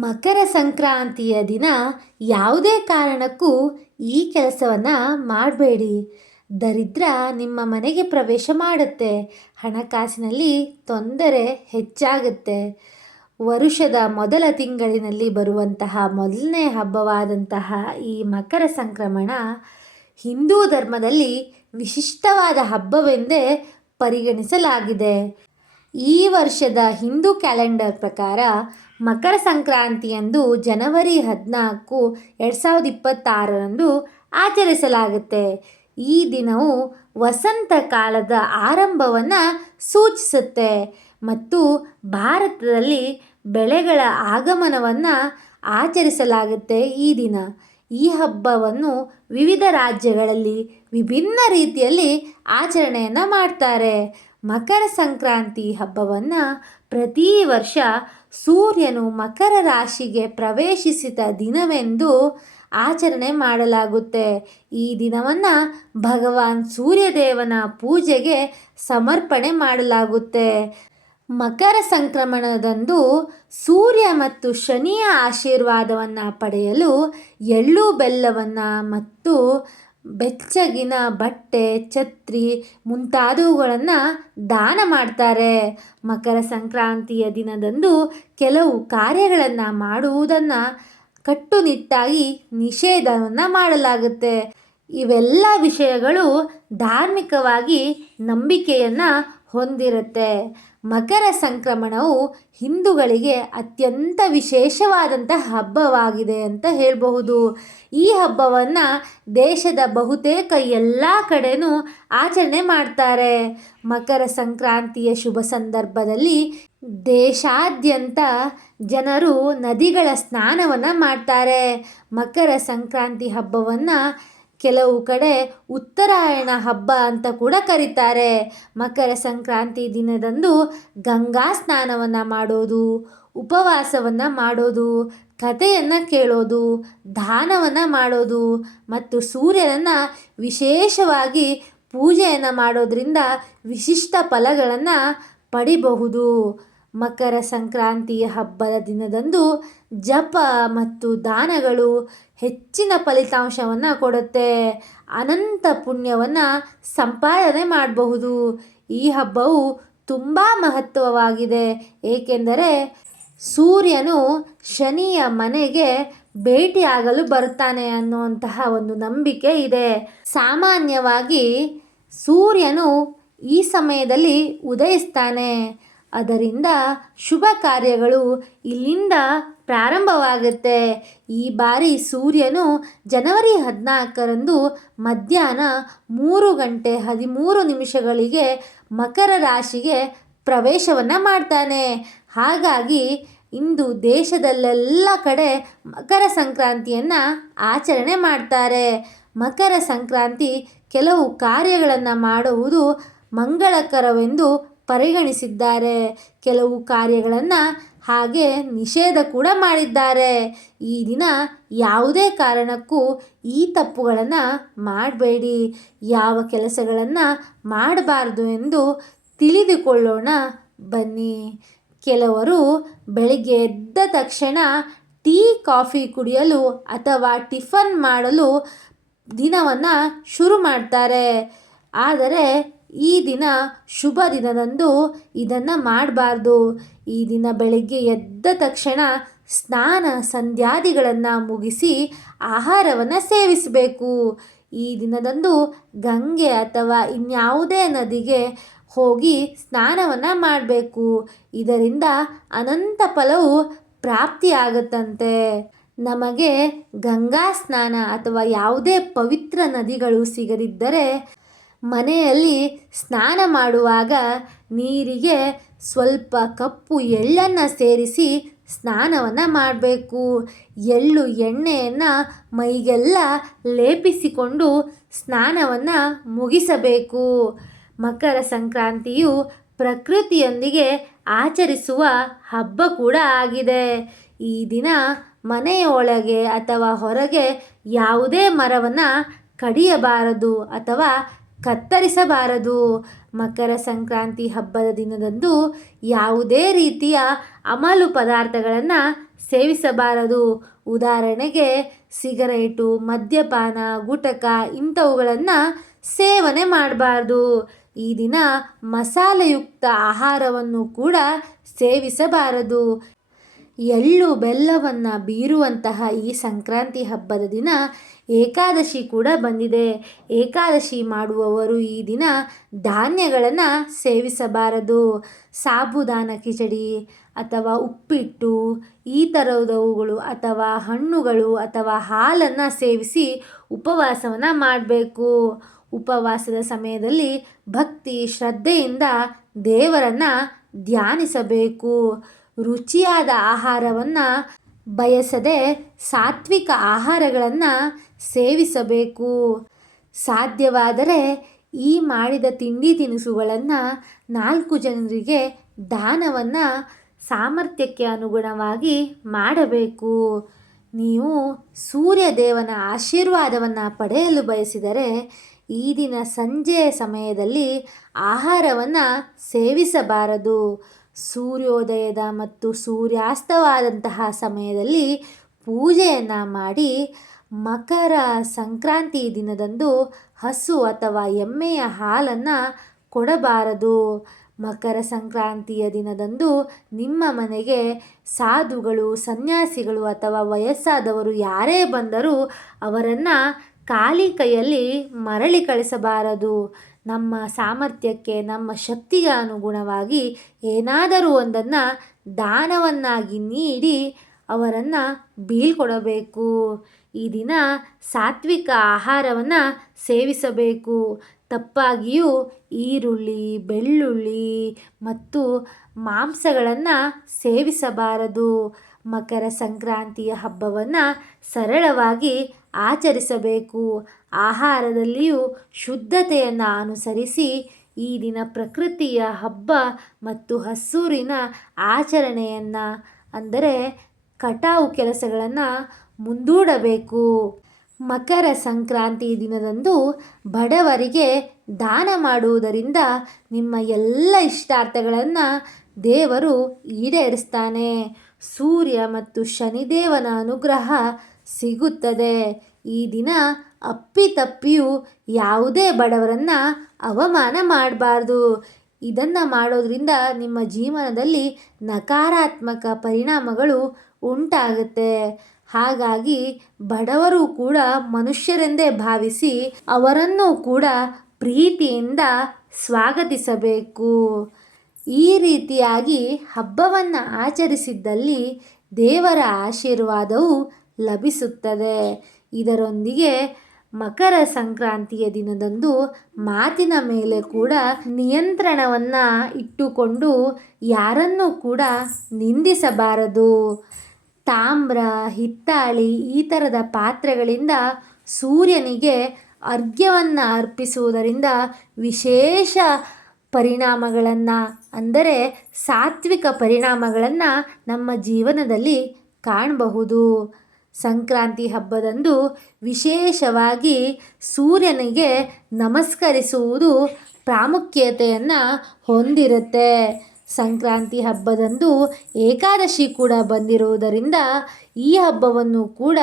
ಮಕರ ಸಂಕ್ರಾಂತಿಯ ದಿನ ಯಾವುದೇ ಕಾರಣಕ್ಕೂ ಈ ಕೆಲಸವನ್ನು ಮಾಡಬೇಡಿ. ದರಿದ್ರ ನಿಮ್ಮ ಮನೆಗೆ ಪ್ರವೇಶ ಮಾಡುತ್ತೆ. ಹಣಕಾಸಿನಲ್ಲಿ ತೊಂದರೆ ಹೆಚ್ಚಾಗುತ್ತೆ. ವರುಷದ ಮೊದಲ ತಿಂಗಳಿನಲ್ಲಿ ಬರುವಂತಹ ಮೊದಲನೇ ಹಬ್ಬವಾದಂತಹ ಈ ಮಕರ ಸಂಕ್ರಮಣ ಹಿಂದೂ ಧರ್ಮದಲ್ಲಿ ವಿಶಿಷ್ಟವಾದ ಹಬ್ಬವೆಂದೇ ಪರಿಗಣಿಸಲಾಗಿದೆ. ಈ ವರ್ಷದ ಹಿಂದೂ ಕ್ಯಾಲೆಂಡರ್ ಪ್ರಕಾರ ಮಕರ ಸಂಕ್ರಾಂತಿಯಂದು ಜನವರಿ ಹದಿನಾಲ್ಕು ಎರಡು ಸಾವಿರದ ಇಪ್ಪತ್ತಾರರಂದು ಆಚರಿಸಲಾಗುತ್ತೆ. ಈ ದಿನವು ವಸಂತ ಕಾಲದ ಆರಂಭವನ್ನು ಸೂಚಿಸುತ್ತೆ ಮತ್ತು ಭಾರತದಲ್ಲಿ ಬೆಳೆಗಳ ಆಗಮನವನ್ನು ಆಚರಿಸಲಾಗುತ್ತೆ ಈ ದಿನ. ಈ ಹಬ್ಬವನ್ನು ವಿವಿಧ ರಾಜ್ಯಗಳಲ್ಲಿ ವಿಭಿನ್ನ ರೀತಿಯಲ್ಲಿ ಆಚರಣೆಯನ್ನು ಮಾಡ್ತಾರೆ. ಮಕರ ಸಂಕ್ರಾಂತಿ ಹಬ್ಬವನ್ನು ಪ್ರತಿ ವರ್ಷ ಸೂರ್ಯನು ಮಕರ ರಾಶಿಗೆ ಪ್ರವೇಶಿಸಿದ ದಿನವೆಂದು ಆಚರಣೆ ಮಾಡಲಾಗುತ್ತೆ. ಈ ದಿನವನ್ನು ಭಗವಾನ್ ಸೂರ್ಯದೇವನ ಪೂಜೆಗೆ ಸಮರ್ಪಣೆ ಮಾಡಲಾಗುತ್ತೆ. ಮಕರ ಸಂಕ್ರಮಣದಂದು ಸೂರ್ಯ ಮತ್ತು ಶನಿಯ ಆಶೀರ್ವಾದವನ್ನು ಪಡೆಯಲು ಎಳ್ಳು ಬೆಲ್ಲವನ್ನು ಮತ್ತು ಬೆಚ್ಚಗಿನ ಬಟ್ಟೆ, ಛತ್ರಿ ಮುಂತಾದವುಗಳನ್ನು ದಾನ ಮಾಡ್ತಾರೆ. ಮಕರ ಸಂಕ್ರಾಂತಿಯ ದಿನದಂದು ಕೆಲವು ಕಾರ್ಯಗಳನ್ನು ಮಾಡುವುದನ್ನು ಕಟ್ಟುನಿಟ್ಟಾಗಿ ನಿಷೇಧವನ್ನು ಮಾಡಲಾಗುತ್ತೆ. ಇವೆಲ್ಲ ವಿಷಯಗಳು ಧಾರ್ಮಿಕವಾಗಿ ನಂಬಿಕೆಯನ್ನು ಹೊಂದಿರುತ್ತೆ. ಮಕರ ಸಂಕ್ರಮಣವು ಹಿಂದೂಗಳಿಗೆ ಅತ್ಯಂತ ವಿಶೇಷವಾದಂಥ ಹಬ್ಬವಾಗಿದೆ ಅಂತ ಹೇಳಬಹುದು. ಈ ಹಬ್ಬವನ್ನು ದೇಶದ ಬಹುತೇಕ ಎಲ್ಲ ಕಡೆಯೂ ಆಚರಣೆ ಮಾಡ್ತಾರೆ. ಮಕರ ಸಂಕ್ರಾಂತಿಯ ಶುಭ ಸಂದರ್ಭದಲ್ಲಿ ದೇಶಾದ್ಯಂತ ಜನರು ನದಿಗಳ ಸ್ನಾನವನ್ನು ಮಾಡ್ತಾರೆ. ಮಕರ ಸಂಕ್ರಾಂತಿ ಹಬ್ಬವನ್ನು ಕೆಲವು ಕಡೆ ಉತ್ತರಾಯಣ ಹಬ್ಬ ಅಂತ ಕೂಡ ಕರೀತಾರೆ. ಮಕರ ಸಂಕ್ರಾಂತಿ ದಿನದಂದು ಗಂಗಾ ಸ್ನಾನವನ್ನು ಮಾಡೋದು, ಉಪವಾಸವನ್ನು ಮಾಡೋದು, ಕಥೆಯನ್ನು ಕೇಳೋದು, ದಾನವನ್ನು ಮಾಡೋದು ಮತ್ತು ಸೂರ್ಯನನ್ನು ವಿಶೇಷವಾಗಿ ಪೂಜೆಯನ್ನು ಮಾಡೋದರಿಂದ ವಿಶಿಷ್ಟ ಫಲಗಳನ್ನು ಪಡಿಬಹುದು. ಮಕರ ಸಂಕ್ರಾಂತಿಯ ಹಬ್ಬದ ದಿನದಂದು ಜಪ ಮತ್ತು ದಾನಗಳು ಹೆಚ್ಚಿನ ಫಲಿತಾಂಶವನ್ನು ಕೊಡುತ್ತೆ. ಅನಂತ ಪುಣ್ಯವನ್ನು ಸಂಪಾದನೆ ಮಾಡಬಹುದು. ಈ ಹಬ್ಬವು ತುಂಬ ಮಹತ್ವವಾಗಿದೆ. ಏಕೆಂದರೆ ಸೂರ್ಯನು ಶನಿಯ ಮನೆಗೆ ಭೇಟಿಯಾಗಲು ಬರುತ್ತಾನೆ ಅನ್ನುವಂತಹ ಒಂದು ನಂಬಿಕೆ ಇದೆ. ಸಾಮಾನ್ಯವಾಗಿ ಸೂರ್ಯನು ಈ ಸಮಯದಲ್ಲಿ ಉದಯಿಸ್ತಾನೆ. ಅದರಿಂದ ಶುಭ ಕಾರ್ಯಗಳು ಇಲ್ಲಿಂದ ಪ್ರಾರಂಭವಾಗುತ್ತೆ. ಈ ಬಾರಿ ಸೂರ್ಯನು ಜನವರಿ ಹದಿನಾಲ್ಕರಂದು ಮಧ್ಯಾಹ್ನ ಮೂರು ಗಂಟೆ ಹದಿಮೂರು ನಿಮಿಷಗಳಿಗೆ ಮಕರ ರಾಶಿಗೆ ಪ್ರವೇಶವನ್ನು ಮಾಡ್ತಾನೆ. ಹಾಗಾಗಿ ಇಂದು ದೇಶದಲ್ಲೆಲ್ಲ ಕಡೆ ಮಕರ ಸಂಕ್ರಾಂತಿಯನ್ನು ಆಚರಣೆ ಮಾಡ್ತಾರೆ. ಮಕರ ಸಂಕ್ರಾಂತಿ ಕೆಲವು ಕಾರ್ಯಗಳನ್ನು ಮಾಡುವುದು ಮಂಗಳಕರವೆಂದು ಪರಿಗಣಿಸಿದ್ದಾರೆ. ಕೆಲವು ಕಾರ್ಯಗಳನ್ನು ಹಾಗೆ ನಿಷೇಧ ಕೂಡ ಮಾಡಿದ್ದಾರೆ. ಈ ದಿನ ಯಾವುದೇ ಕಾರಣಕ್ಕೂ ಈ ತಪ್ಪುಗಳನ್ನು ಮಾಡಬೇಡಿ. ಯಾವ ಕೆಲಸಗಳನ್ನು ಮಾಡಬಾರ್ದು ಎಂದು ತಿಳಿದುಕೊಳ್ಳೋಣ. ಬನ್ನಿ. ಕೆಲವರು ಬೆಳಿಗ್ಗೆ ಎದ್ದ ತಕ್ಷಣ ಟೀ, ಕಾಫಿ ಕುಡಿಯಲು ಅಥವಾ ಟಿಫನ್ ಮಾಡಲು ದಿನವನ್ನು ಶುರು ಮಾಡ್ತಾರೆ. ಆದರೆ ಈ ದಿನ ಶುಭ ದಿನದಂದು ಇದನ್ನು ಮಾಡಬಾರ್ದು. ಈ ದಿನ ಬೆಳಗ್ಗೆ ಎದ್ದ ತಕ್ಷಣ ಸ್ನಾನ ಸಂಧ್ಯಾದಿಗಳನ್ನು ಮುಗಿಸಿ ಆಹಾರವನ್ನು ಸೇವಿಸಬೇಕು. ಈ ದಿನದಂದು ಗಂಗೆ ಅಥವಾ ಇನ್ಯಾವುದೇ ನದಿಗೆ ಹೋಗಿ ಸ್ನಾನವನ್ನು ಮಾಡಬೇಕು. ಇದರಿಂದ ಅನಂತ ಫಲವು ಪ್ರಾಪ್ತಿಯಾಗುತ್ತಂತೆ. ನಮಗೆ ಗಂಗಾ ಸ್ನಾನ ಅಥವಾ ಯಾವುದೇ ಪವಿತ್ರ ನದಿಗಳು ಸಿಗದಿದ್ದರೆ ಮನೆಯಲ್ಲಿ ಸ್ನಾನ ಮಾಡುವಾಗ ನೀರಿಗೆ ಸ್ವಲ್ಪ ಕಪ್ಪು ಎಳ್ಳನ್ನು ಸೇರಿಸಿ ಸ್ನಾನವನ್ನು ಮಾಡಬೇಕು. ಎಳ್ಳು ಎಣ್ಣೆಯನ್ನು ಮೈಗೆಲ್ಲ ಲೇಪಿಸಿಕೊಂಡು ಸ್ನಾನವನ್ನು ಮುಗಿಸಬೇಕು. ಮಕರ ಸಂಕ್ರಾಂತಿಯು ಪ್ರಕೃತಿಯೊಂದಿಗೆ ಆಚರಿಸುವ ಹಬ್ಬ ಕೂಡ ಆಗಿದೆ. ಈ ದಿನ ಮನೆಯೊಳಗೆ ಅಥವಾ ಹೊರಗೆ ಯಾವುದೇ ಮರವನ್ನು ಕಡಿಯಬಾರದು ಅಥವಾ ಕತ್ತರಿಸಬಾರದು. ಮಕರ ಸಂಕ್ರಾಂತಿ ಹಬ್ಬದ ದಿನದಂದು ಯಾವುದೇ ರೀತಿಯ ಅಮಲು ಪದಾರ್ಥಗಳನ್ನು ಸೇವಿಸಬಾರದು. ಉದಾಹರಣೆಗೆ ಸಿಗರೇಟು, ಮದ್ಯಪಾನ, ಗುಟಕ ಇಂಥವುಗಳನ್ನು ಸೇವನೆ ಮಾಡಬಾರ್ದು. ಈ ದಿನ ಮಸಾಲೆಯುಕ್ತ ಆಹಾರವನ್ನು ಕೂಡ ಸೇವಿಸಬಾರದು. ಎಳ್ಳು, ಬೆಲ್ಲವನ್ನು ಬೀರುವಂತಹ ಈ ಸಂಕ್ರಾಂತಿ ಹಬ್ಬದ ದಿನ ಏಕಾದಶಿ ಕೂಡ ಬಂದಿದೆ. ಏಕಾದಶಿ ಮಾಡುವವರು ಈ ದಿನ ಧಾನ್ಯಗಳನ್ನು ಸೇವಿಸಬಾರದು. ಸಾಬುದಾನ ಕಿಚಡಿ ಅಥವಾ ಉಪ್ಪಿಟ್ಟು, ಈ ಥರದವುಗಳು ಅಥವಾ ಹಣ್ಣುಗಳು ಅಥವಾ ಹಾಲನ್ನು ಸೇವಿಸಿ ಉಪವಾಸವನ್ನು ಮಾಡಬೇಕು. ಉಪವಾಸದ ಸಮಯದಲ್ಲಿ ಭಕ್ತಿ, ಶ್ರದ್ಧೆಯಿಂದ ದೇವರನ್ನು ಧ್ಯಾನಿಸಬೇಕು. ರುಚಿಯಾದ ಆಹಾರವನ್ನು ಬಯಸದೆ ಸಾತ್ವಿಕ ಆಹಾರಗಳನ್ನು ಸೇವಿಸಬೇಕು. ಸಾಧ್ಯವಾದರೆ ಈ ಮಾಡಿದ ತಿಂಡಿ ತಿನಿಸುಗಳನ್ನು ನಾಲ್ಕು ಜನರಿಗೆ ದಾನವನ್ನು ಸಾಮರ್ಥ್ಯಕ್ಕೆ ಅನುಗುಣವಾಗಿ ಮಾಡಬೇಕು. ನೀವು ಸೂರ್ಯದೇವನ ಆಶೀರ್ವಾದವನ್ನು ಪಡೆಯಲು ಬಯಸಿದರೆ ಈ ದಿನ ಸಂಜೆಯ ಸಮಯದಲ್ಲಿ ಆಹಾರವನ್ನು ಸೇವಿಸಬಾರದು. ಸೂರ್ಯೋದಯದ ಮತ್ತು ಸೂರ್ಯಾಸ್ತವಾದಂತಹ ಸಮಯದಲ್ಲಿ ಪೂಜೆಯನ್ನು ಮಾಡಿ ಮಕರ ಸಂಕ್ರಾಂತಿ ದಿನದಂದು ಹಸು ಅಥವಾ ಎಮ್ಮೆಯ ಹಾಲನ್ನು ಕೊಡಬಾರದು. ಮಕರ ಸಂಕ್ರಾಂತಿಯ ದಿನದಂದು ನಿಮ್ಮ ಮನೆಗೆ ಸಾಧುಗಳು, ಸನ್ಯಾಸಿಗಳು ಅಥವಾ ವಯಸ್ಸಾದವರು ಯಾರೇ ಬಂದರೂ ಅವರನ್ನು ಖಾಲಿ ಕೈಯಲ್ಲಿ ಮರಳಿ ಕಳಿಸಬಾರದು. ನಮ್ಮ ಸಾಮರ್ಥ್ಯಕ್ಕೆ, ನಮ್ಮ ಶಕ್ತಿಗೆ ಅನುಗುಣವಾಗಿ ಏನಾದರೂ ಒಂದನ್ನು ದಾನವನ್ನಾಗಿ ನೀಡಿ ಅವರನ್ನು ಬೀಳ್ಕೊಡಬೇಕು. ಈ ದಿನ ಸಾತ್ವಿಕ ಆಹಾರವನ್ನು ಸೇವಿಸಬೇಕು. ತಪ್ಪಾಗಿಯೂ ಈರುಳ್ಳಿ, ಬೆಳ್ಳುಳ್ಳಿ ಮತ್ತು ಮಾಂಸಗಳನ್ನು ಸೇವಿಸಬಾರದು. ಮಕರ ಸಂಕ್ರಾಂತಿಯ ಹಬ್ಬವನ್ನು ಸರಳವಾಗಿ ಆಚರಿಸಬೇಕು. ಆಹಾರದಲ್ಲಿಯೂ ಶುದ್ಧತೆಯನ್ನು ಅನುಸರಿಸಿ ಈ ದಿನ ಪ್ರಕೃತಿಯ ಹಬ್ಬ ಮತ್ತು ಹಸೂರಿನ ಆಚರಣೆಯನ್ನು, ಅಂದರೆ ಕಟಾವು ಕೆಲಸಗಳನ್ನು ಮುಂದೂಡಬೇಕು. ಮಕರ ಸಂಕ್ರಾಂತಿ ದಿನದಂದು ಬಡವರಿಗೆ ದಾನ ಮಾಡುವುದರಿಂದ ನಿಮ್ಮ ಎಲ್ಲ ಇಷ್ಟಾರ್ಥಗಳನ್ನು ದೇವರು ಈಡೇರಿಸ್ತಾನೆ. ಸೂರ್ಯ ಮತ್ತು ಶನಿದೇವನ ಅನುಗ್ರಹ ಸಿಗುತ್ತದೆ. ಈ ದಿನ ಅಪ್ಪಿತಪ್ಪಿಯೂ ಯಾವುದೇ ಬಡವರನ್ನು ಅವಮಾನ ಮಾಡಬಾರ್ದು. ಇದನ್ನು ಮಾಡೋದ್ರಿಂದ ನಿಮ್ಮ ಜೀವನದಲ್ಲಿ ನಕಾರಾತ್ಮಕ ಪರಿಣಾಮಗಳು ಉಂಟಾಗುತ್ತೆ. ಹಾಗಾಗಿ ಬಡವರು ಕೂಡ ಮನುಷ್ಯರೆಂದೇ ಭಾವಿಸಿ ಅವರನ್ನು ಕೂಡ ಪ್ರೀತಿಯಿಂದ ಸ್ವಾಗತಿಸಬೇಕು. ಈ ರೀತಿಯಾಗಿ ಹಬ್ಬವನ್ನು ಆಚರಿಸಿದ್ದಲ್ಲಿ ದೇವರ ಆಶೀರ್ವಾದವು ಲಭಿಸುತ್ತದೆ. ಇದರೊಂದಿಗೆ ಮಕರ ಸಂಕ್ರಾಂತಿಯ ದಿನದಂದು ಮಾತಿನ ಮೇಲೆ ಕೂಡ ನಿಯಂತ್ರಣವನ್ನು ಇಟ್ಟುಕೊಂಡು ಯಾರನ್ನೂ ಕೂಡ ನಿಂದಿಸಬಾರದು. ತಾಮ್ರ, ಹಿತ್ತಾಳಿ ಈ ಥರದ ಪಾತ್ರೆಗಳಿಂದ ಸೂರ್ಯನಿಗೆ ಅರ್ಘ್ಯವನ್ನು ಅರ್ಪಿಸುವುದರಿಂದ ವಿಶೇಷ ಪರಿಣಾಮಗಳನ್ನು, ಅಂದರೆ ಸಾತ್ವಿಕ ಪರಿಣಾಮಗಳನ್ನು ನಮ್ಮ ಜೀವನದಲ್ಲಿ ಕಾಣಬಹುದು. ಸಂಕ್ರಾಂತಿ ಹಬ್ಬದಂದು ವಿಶೇಷವಾಗಿ ಸೂರ್ಯನಿಗೆ ನಮಸ್ಕರಿಸುವುದು ಪ್ರಾಮುಖ್ಯತೆಯನ್ನು ಹೊಂದಿರುತ್ತೆ. ಸಂಕ್ರಾಂತಿ ಹಬ್ಬದಂದು ಏಕಾದಶಿ ಕೂಡ ಬಂದಿರುವುದರಿಂದ ಈ ಹಬ್ಬವನ್ನು ಕೂಡ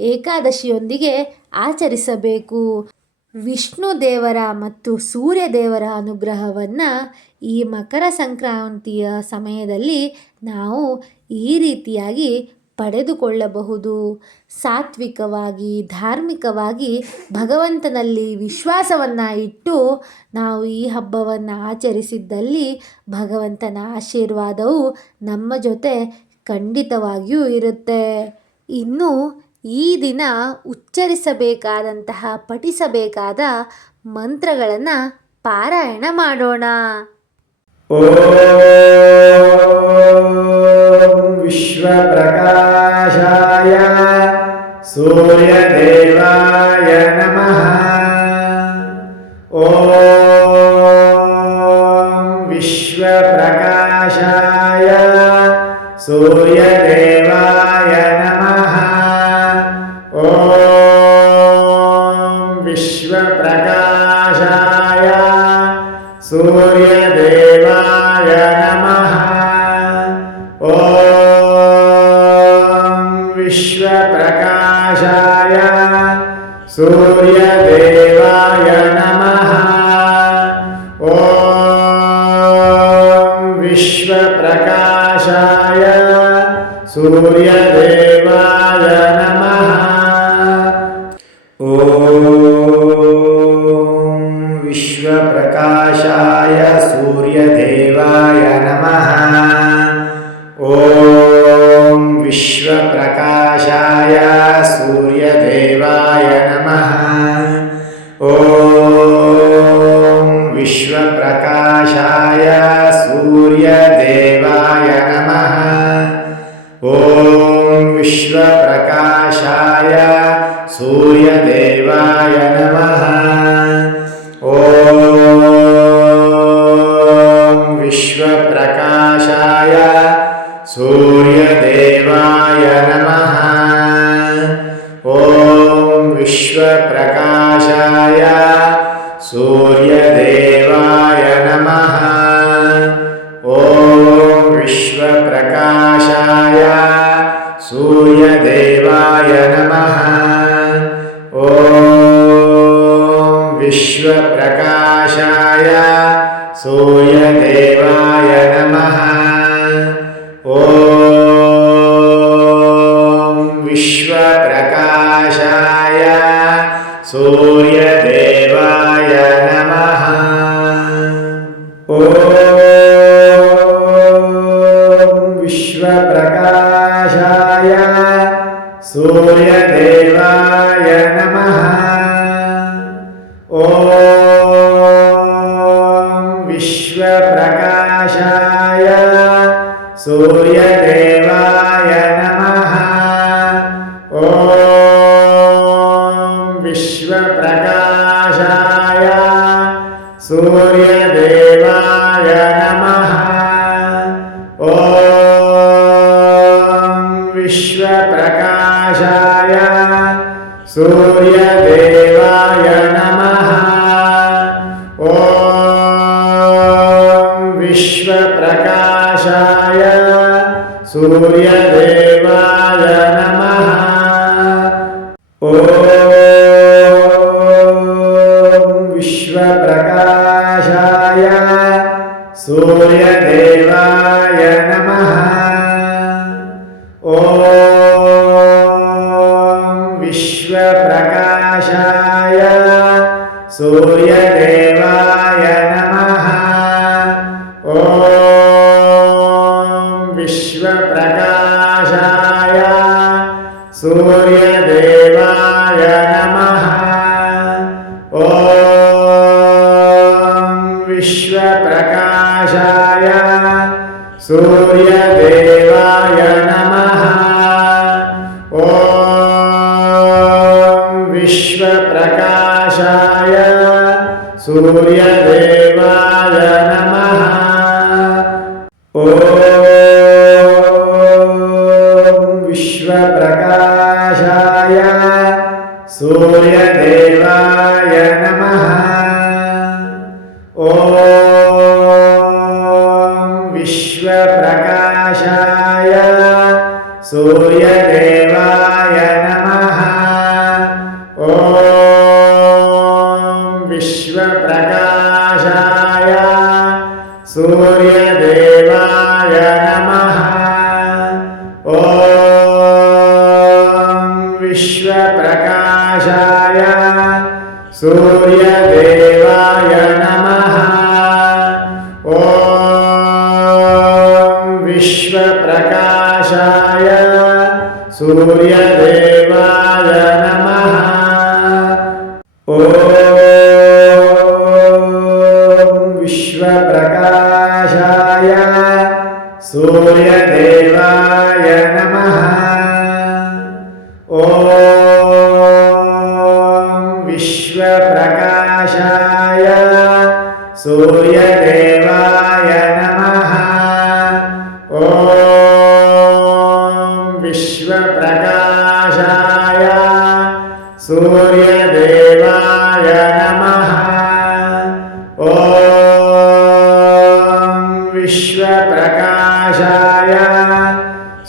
ಏಕಾದಶಿಯೊಂದಿಗೆ ಆಚರಿಸಬೇಕು. ವಿಷ್ಣು ದೇವರ ಮತ್ತು ಸೂರ್ಯ ದೇವರ ಅನುಗ್ರಹವನ್ನು ಈ ಮಕರ ಸಂಕ್ರಾಂತಿಯ ಸಮಯದಲ್ಲಿ ನಾವು ಈ ರೀತಿಯಾಗಿ ಪಡೆದುಕೊಳ್ಳಬಹುದು. ಸಾತ್ವಿಕವಾಗಿ, ಧಾರ್ಮಿಕವಾಗಿ ಭಗವಂತನಲ್ಲಿ ವಿಶ್ವಾಸವನ್ನು ಇಟ್ಟು ನಾವು ಈ ಹಬ್ಬವನ್ನು ಆಚರಿಸಿದ್ದಲ್ಲಿ ಭಗವಂತನ ಆಶೀರ್ವಾದವು ನಮ್ಮ ಜೊತೆ ಖಂಡಿತವಾಗಿಯೂ ಇರುತ್ತೆ. ಇನ್ನು ಈ ದಿನ ಉಚ್ಚರಿಸಬೇಕಾದಂತಹ, ಪಠಿಸಬೇಕಾದ ಮಂತ್ರಗಳನ್ನು ಪಾರಾಯಣ ಮಾಡೋಣ. विश्वप्रकाशाय सूर्यदेवाय नमः ॐ विश्वप्रकाशाय सूर्यदेवाय नमः ॐ विश्वप्रकाशाय सूर्यदेवाय सूर्यदेवाय नम। ओ विश्वप्रकाशाय सूर्यदेवाय नम। ओ विश्वप्रकाशाय सूर्यदेवाय नम। ॐ प्रकाशाय सूर्यदेवाय नमः। ॐ विश्वप्रकाशाय सूर्यदेवाय नमः। ॐ विश्वप्रकाशाय सूर्य Sou सूर्यदेवाय नमः ॐ विश्वप्रकाशाय सूर्य சூரிய सूर्यदेवाय नमः ॐ विश्वप्रकाशाय सूर्य Gloria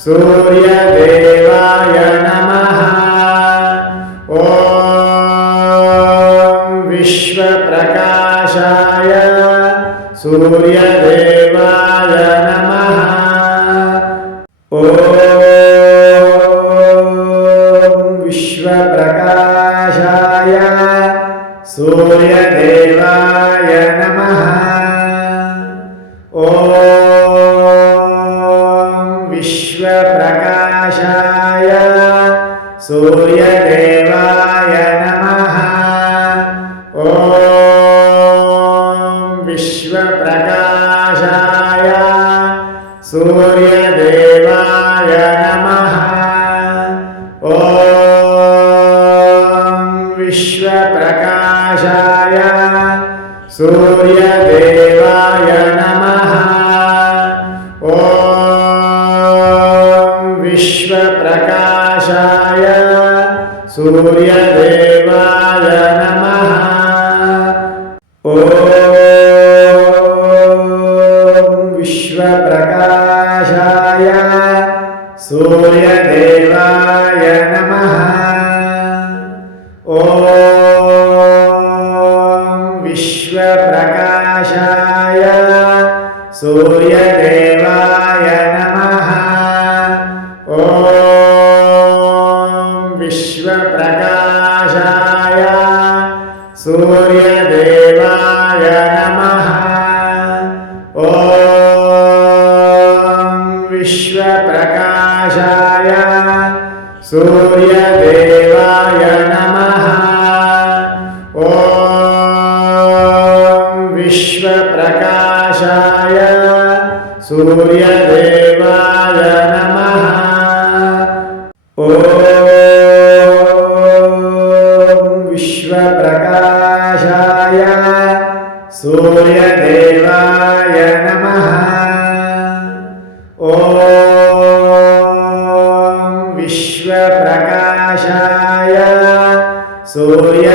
सूर्यदेवाय नमः। ॐ विश्वप्रकाशाय सूर्य प्रकाशाय सूर्यदेवाय नमः। ॐ विश्वप्रकाशाय सूर्य സൂര്യ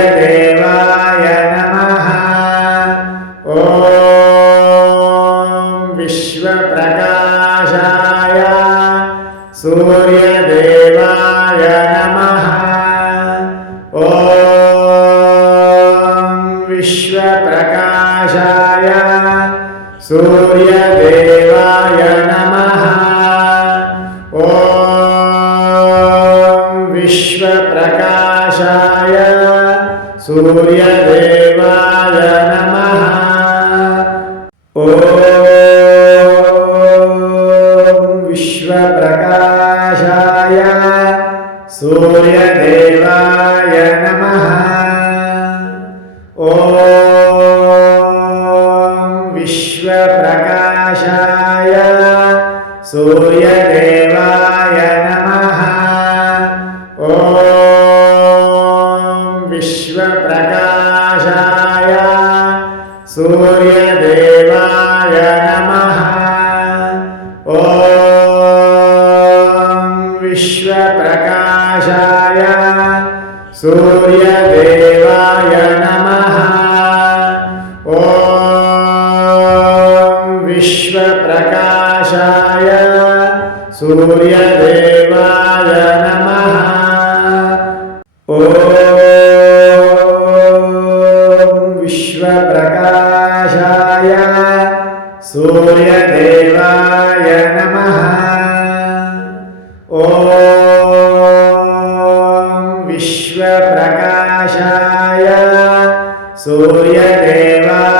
देवाय नमः सूर्यदेव Suya lleva.